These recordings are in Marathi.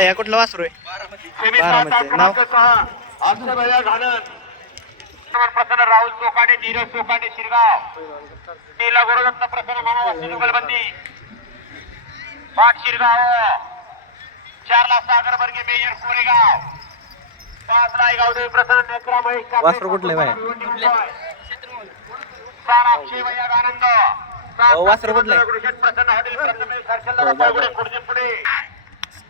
ह्या कुठलं वासरू आहे? बारामती. आठ नाव? प्रसन्न राहुल चोकाडे धीरज चोकाडे शिरगाव. नीला गुरुदत्त प्रसन्न जुगलबंदी. पाठ शिरगाव. चारला सागर बर्गे मेयर कोरेगाव. पाचला गावदेवी प्रसन्न नेत्रा महेश वासरू कुठलं. चार अक्षय भैया आनंद. वासरू पुढे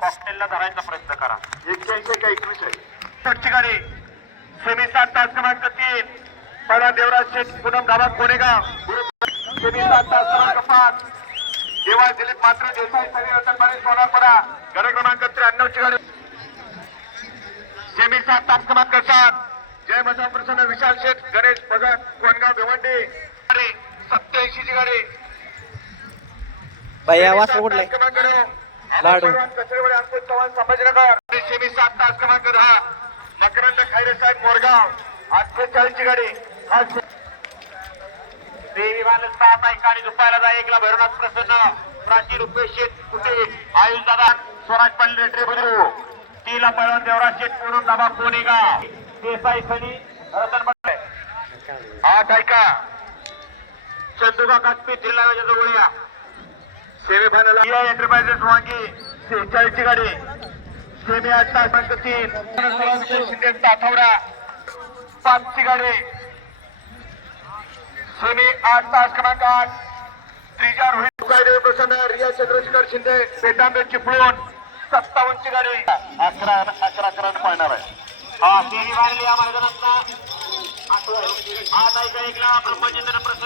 कॉकटेलला धरायचा प्रयत्न करा. का एकवीस आहे गाडी. सेमी सात तास क्रमांक तीन. पहिला देवराज शेठ पूनम गावात कोणेगाव सेमी सात तास क्रमांक पाच. देवा दिलीप मात्र देसाई सगळे सोनारपडा गड क्रमांक त्र्याण्णव ची गाडी. सेमी सात तास क्रमांक सात. जय मजा प्रसन्न विशाल शेठ गणेश भगत कोणगाव भिवंडी. सत्याऐंशी ची गाडी. ह्या वासरू कुठलं? लाडू. लाडू चव्हाण संभाजीनगर. सेमी सात तास क्रमांक दहा. नकरंद खैरे साहेब मोरगाव. अठ्ठेचाळीस ची गाडी देवीवान सात आहे. गाडी दुपायला जा. एकला भैरवनाथ प्रसन्न. प्राची रुपेश शेठ कुठे? आयुष दादा स्वराज पाटील रेटरे बुद्रू तीला पहिला देवराज शेठ पूर्ण दाबा कोणेगा देसाई सनी रतन आठ ऐका. चंदुका कासपी जिल्हा जवळ या. सेमीफायनल एंटरप्राइजेस वांगी सेहेचाळीसची गाडी. सेमी आठ तास तीन. शिंदे ताथवडा पाचची गाडी. सेमी आठ तास क्रमांक आठ. त्रिजा रोहित कायदे प्रसन्न रिया चंद्रशेखर शिंदे पेटांबे चिपळूण. सत्तावन्नची गाडी. अकरा अकरा अकरा पाहणार आहे. हा सेमी मारली या मैदानात आठ ऐका एकला ब्रह्मचंद्र प्रसन्न.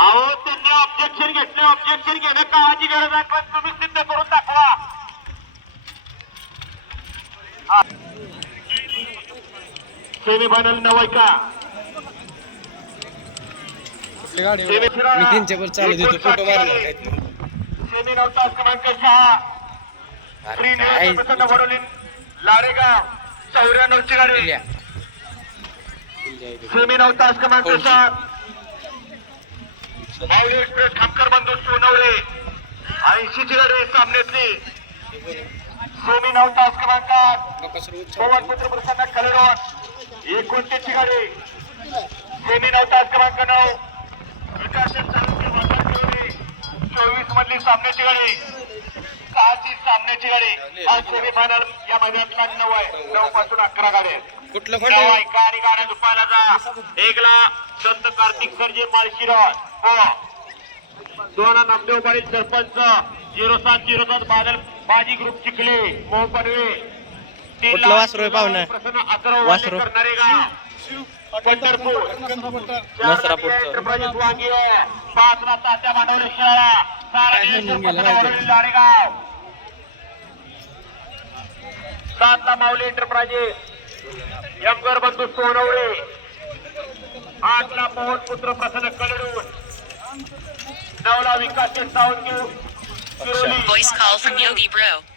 अहो त्यांनी ऑब्जेक्शन घेतले ऑब्जेक्शन घेणं काळाची गरज आहे पण तुम्ही सिद्ध करून दाखवा. सेमीफायनल नऊ का? मी तीनच्या वर चालू देतो फोटो मारणार सेमी नऊ तास क्रमांक सहा. श्री प्रसन्न वडोलीन लारेगाव चौऱ्याण्णवची गाडी. सेमी नऊ तास क्रमांक सात माऊली एक्सप्रेस खामकर बंधू सोनवरे ऐंशीची गाडी सामन्यातली सेमी नऊ तास क्रमांक पवन पुत्र प्रसन्न कलेरोड एकोणतीसची गाडी सेमी नऊ तास क्रमांक नऊ विकास चालुक्य वाटार ठेवले. चोवीस मधली सामन्याची गाडी. सहाची सामन्याची गाडी. आज सेमी फायनल या महिन्यातला नऊ आहे. नऊ पासून अकरा गाड्या आहेत. कुठलं गाड्या दुपायला जा. एकला संत कार्तिक सरजे माळशिरस. हो दोन नामदेव पाटील सरपंच झिरो सात झिरो सात बादल बाजी ग्रुप चिखले मोह पनवे तीन कुठलं लाख वासरू आहे पाहुणं? प्रसन्न अकरा वासरू. करणारे गाव पंढरपूर नसरापूरचं. एंटरप्राइजेस वांगी आहे. पाच ला तात्या मांडवले शिळा सारा काय निलेश्वर घेऊन गेला पत्र माहिती? वडोली लाडेगाव सात ला माऊली एंटरप्राइजेस यमगर बंधू सोनवळे आठ ला मोहन पुत्र प्रसन्न कलडून Voice call from Yogi Bro.